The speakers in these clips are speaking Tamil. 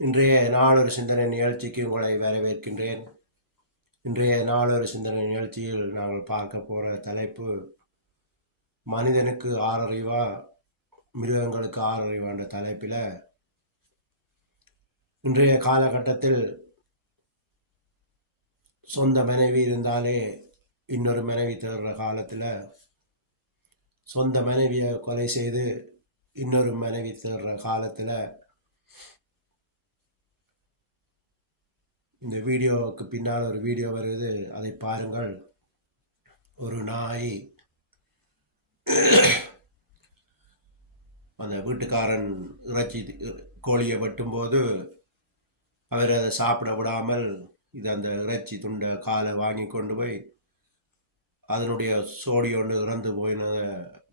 இன்றைய நாளொரு சிந்தனை நிகழ்ச்சிக்கு உங்களை வரவேற்கின்றேன். இன்றைய நாளொரு சிந்தனை நிகழ்ச்சியில் நாங்கள் பார்க்க போகிற தலைப்பு, மனிதனுக்கு ஆறறிவா மிருகங்களுக்கு ஆறறிவான்ற தலைப்பில், இன்றைய காலகட்டத்தில் சொந்த மனைவி இருந்தாலே இன்னொரு மனைவி தேடுற காலத்தில், சொந்த மனைவியை கொலை செய்து இன்னொரு மனைவி தேடுற காலத்தில், இந்த வீடியோவுக்கு பின்னால் ஒரு வீடியோ வருது, அதை பாருங்கள். ஒரு நாய் அந்த வீட்டுக்காரன் இறைச்சி கோழியை வெட்டும்போது அவர் அதை சாப்பிட விடாமல் இது அந்த இறைச்சி துண்டை காலை வாங்கி கொண்டு போய் அதனுடைய சோடி ஒன்று இறந்து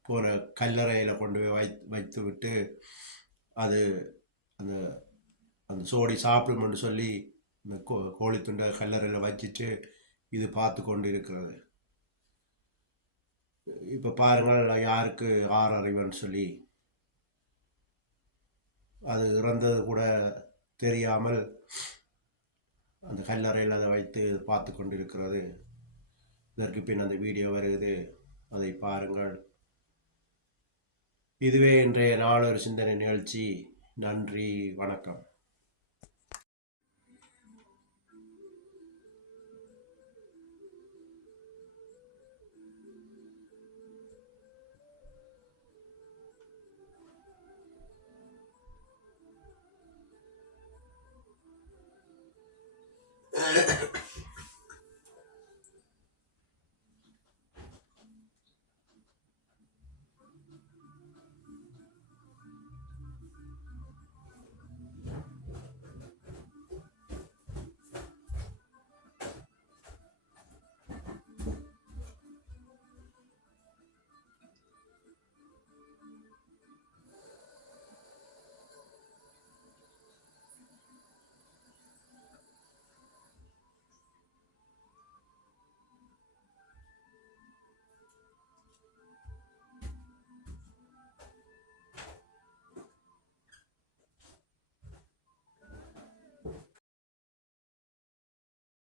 போன கல்லறையில் கொண்டு போய் வைத்து விட்டு அது அந்த அந்த சோடி சாப்பிடும்னு சொல்லி இந்த கோழி துண்டை கல்லறையில் வச்சுட்டு இது பார்த்து கொண்டு இருக்கிறது. இப்போ பாருங்கள், யாருக்கு ஆறறிவுன்னு சொல்லி அது இறந்தது கூட தெரியாமல் அந்த கல்லறையில் அதை வைத்து பார்த்து கொண்டிருக்கிறது. இதற்கு பின் அந்த வீடியோ வருகிறது, அதை பாருங்கள். இதுவே இன்றைய நாளொரு சிந்தனை நிகழ்ச்சி. நன்றி, வணக்கம்.